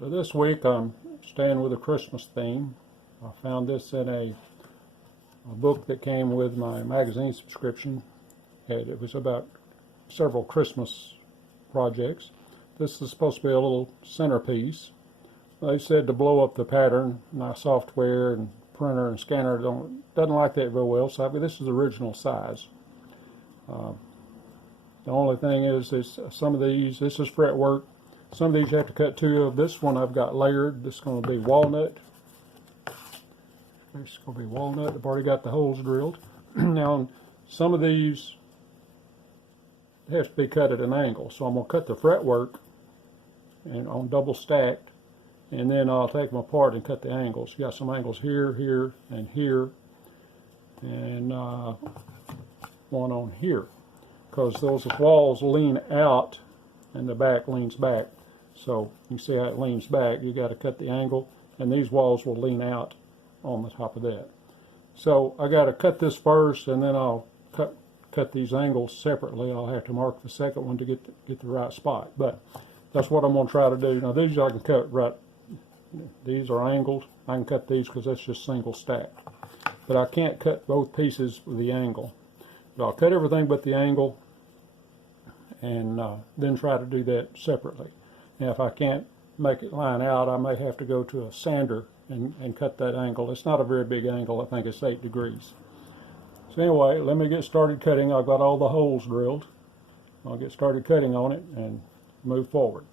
So this week I'm staying with a Christmas theme. I found this in a book that came with my magazine subscription. It was about several Christmas projects. This is supposed to be a little centerpiece. They said to blow up the pattern. My software and printer and scanner doesn't like that very well, so this is the original size. The only thing is some of these, this is fretwork. Some of these you have to cut two of. This one I've got layered. This is going to be walnut. This is going to be walnut. I've already got the holes drilled. Now, some of these have to be cut at an angle. So I'm going to cut the fretwork and on double stacked, and then I'll take them apart and cut the angles. You got some angles here, here, and here, and one on here, because those walls lean out and the back leans back. So you see how it leans back. You got to cut the angle, and these walls will lean out on the top of that. So I got to cut this first, and then I'll cut these angles separately. I'll have to mark the second one to get the right spot. But that's what I'm going to try to do. Now these I can cut right. These are angled. I can cut these because that's just single stack. But I can't cut both pieces with the angle. But I'll cut everything but the angle, and then try to do that separately. Now if I can't make it line out, I may have to go to a sander and cut that angle. It's not a very big angle. I think it's 8 degrees. So anyway, let me get started cutting. I've got all the holes drilled. I'll get started cutting on it and move forward.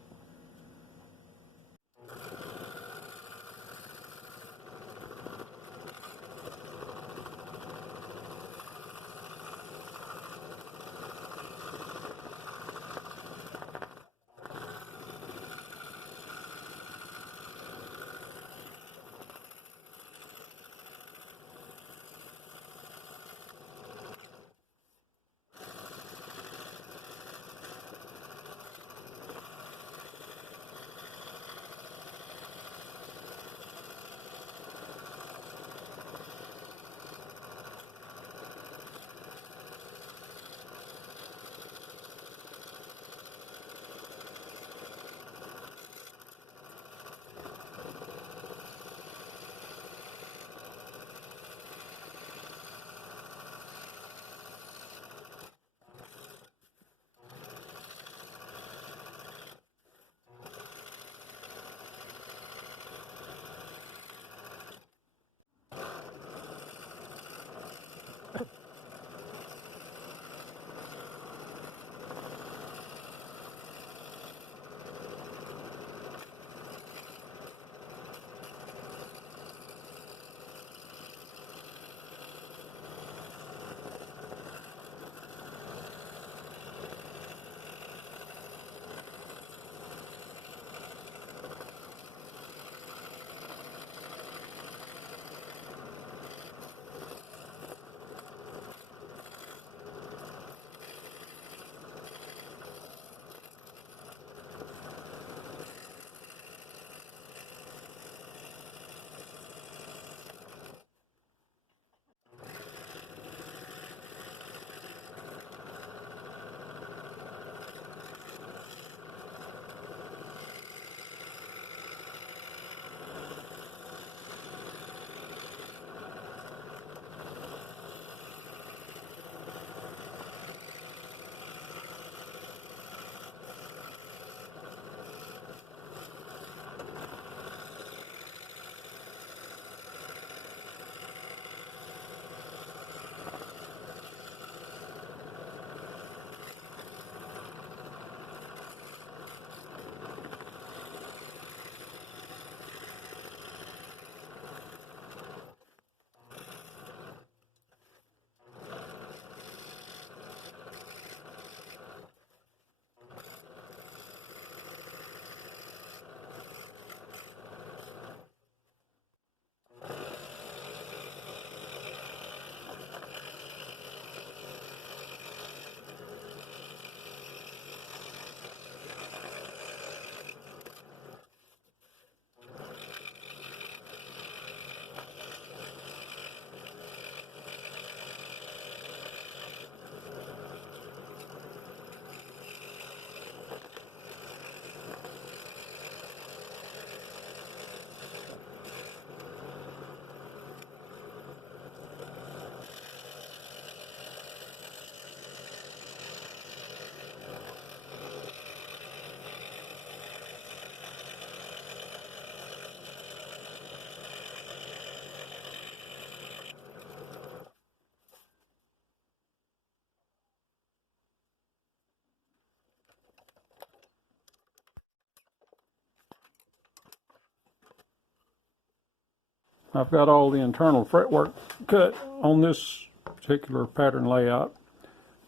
I've got all the internal fretwork cut on this particular pattern layout,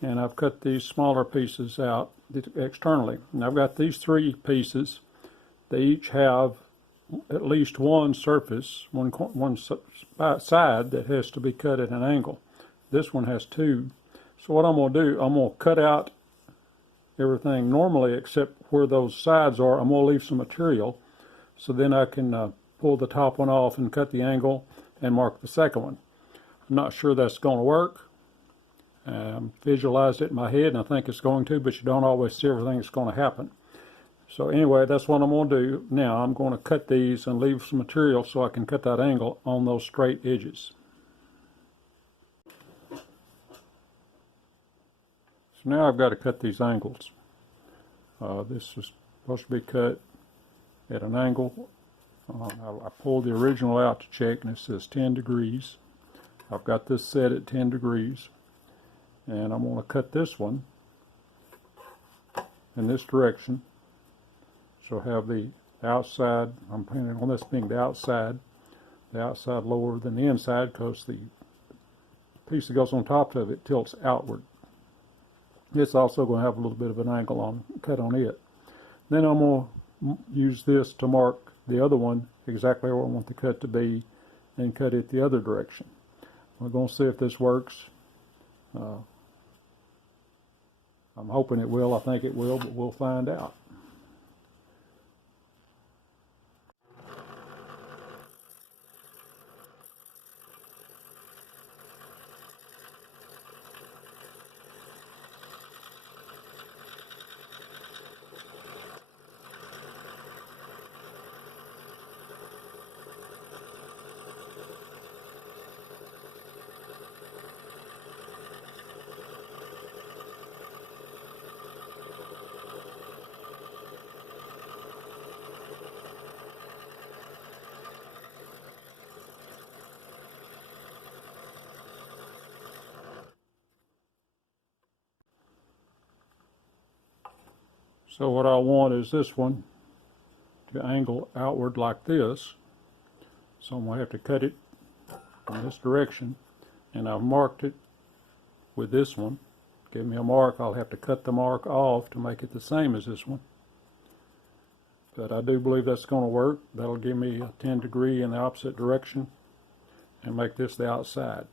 and I've cut these smaller pieces out externally. And I've got these 3 pieces. They each have at least one surface, one side that has to be cut at an angle. This one has 2. So what I'm going to do, I'm going to cut out everything normally except where those sides are. I'm going to leave some material so then I can pull the top one off and cut the angle and mark the second one. I'm not sure that's going to work. Visualized it in my head and I think it's going to, but you don't always see everything that's going to happen. So anyway, that's what I'm going to do. Now I'm going to cut these and leave some material so I can cut that angle on those straight edges. So now I've got to cut these angles. This is supposed to be cut at an angle. I pulled the original out to check and it says 10 degrees. I've got this set at 10 degrees. And I'm going to cut this one in this direction. So have the outside, I'm planning on this being the outside lower than the inside because the piece that goes on top of it tilts outward. It's also going to have a little bit of an angle cut on it. Then I'm going to use this to mark the other one exactly where I want the cut to be and cut it the other direction. We're going to see if this works. I'm hoping it will. I think it will, but we'll find out. So what I want is this one to angle outward like this. So I'm going to have to cut it in this direction. And I've marked it with this one. Give me a mark. I'll have to cut the mark off to make it the same as this one. But I do believe that's going to work. That'll give me a 10 degree in the opposite direction and make this the outside.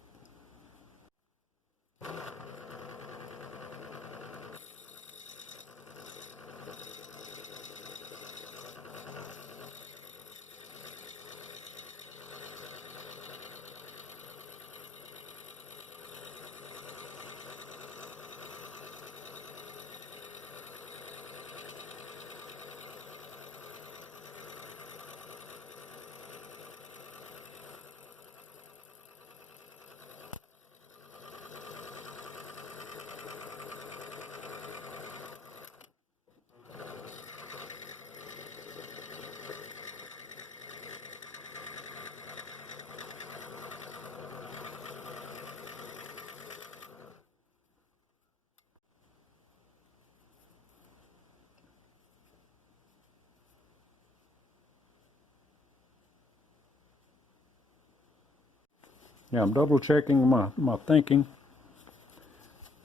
Now I'm double checking my thinking.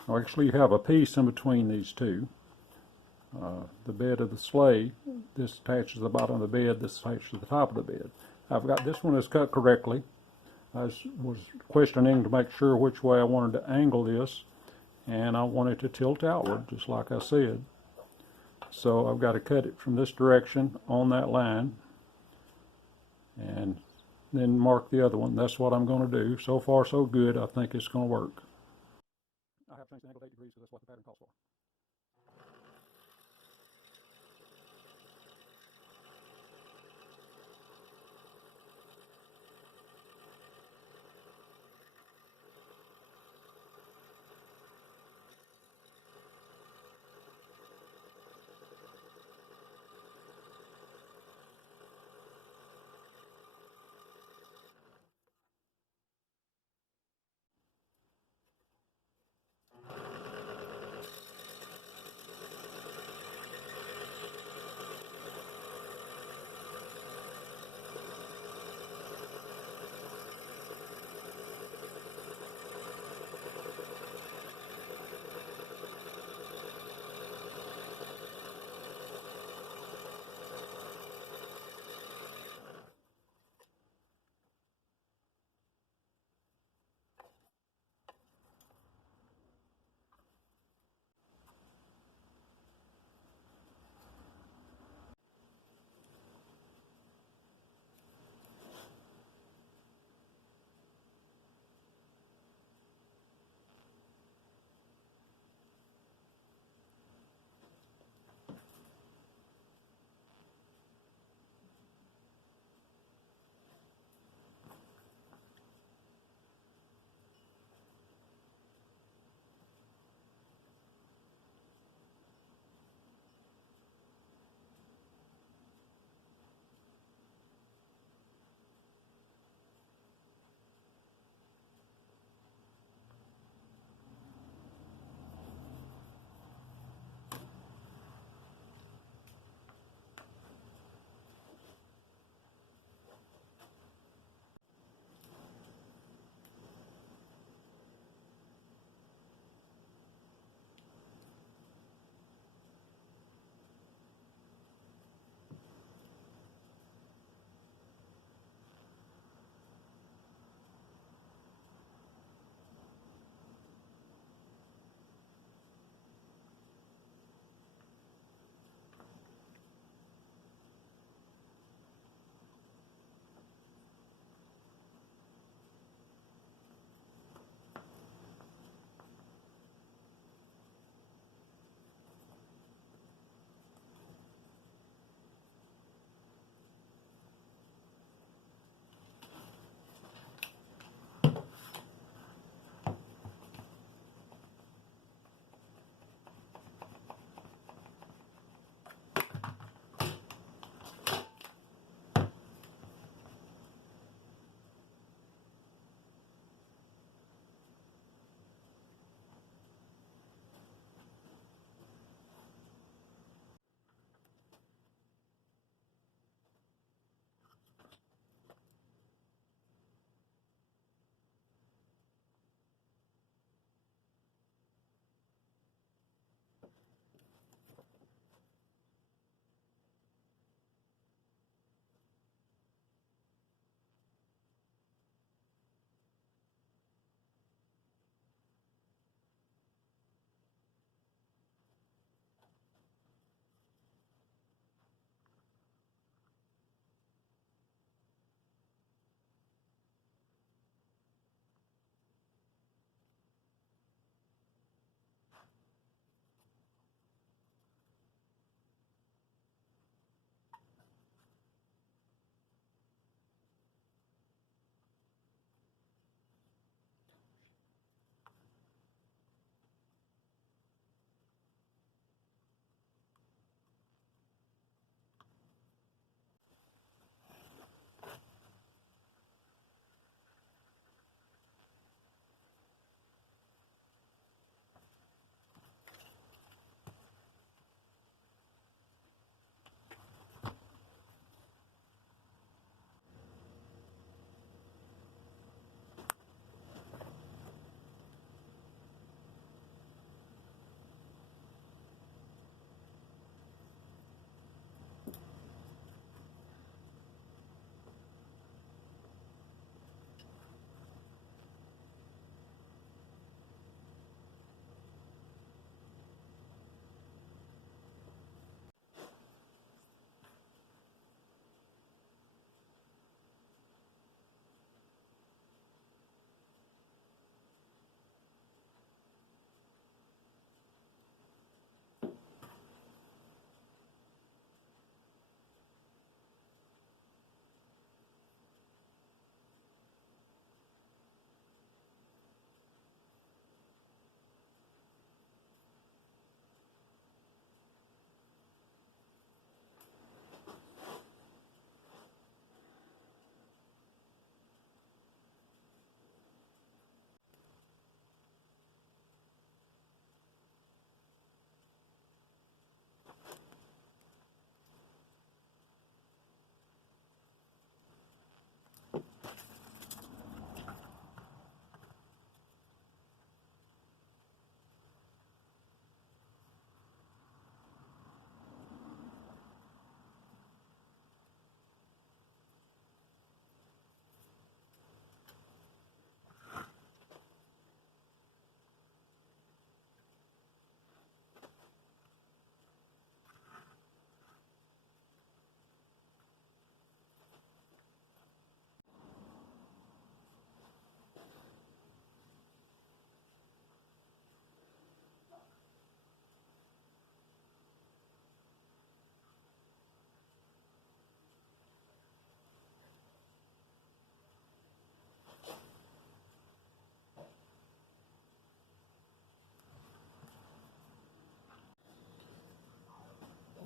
I actually have a piece in between these two. The bed of the sleigh, this attaches the bottom of the bed, this attaches to the top of the bed. I've got this one is cut correctly. I was questioning to make sure which way I wanted to angle this, and I wanted to tilt outward, just like I said. So I've got to cut it from this direction on that line, and then mark the other one. That's what I'm going to do. So far, so good. I think it's going to work. I have changed the angle to 8 degrees, so that's what the pattern calls for.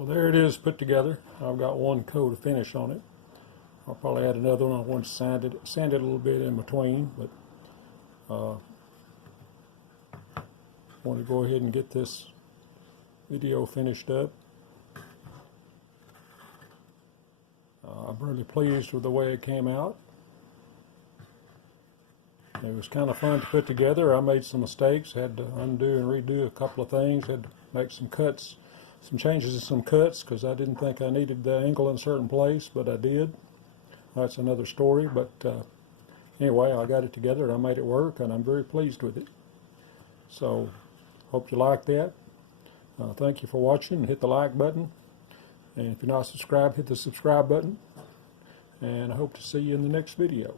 Well, there it is put together. I've got one coat of finish on it. I'll probably add another one. I want to sand it a little bit in between, but want to go ahead and get this video finished up. I'm really pleased with the way it came out. It was kind of fun to put together. I made some mistakes, had to undo and redo a couple of things, had to make some cuts, some changes in some cuts because I didn't think I needed the angle in a certain place, but I did. That's another story, but anyway, I got it together and I made it work, and I'm very pleased with it. So, hope you like that. Thank you for watching. Hit the like button, and if you're not subscribed, hit the subscribe button, and I hope to see you in the next video.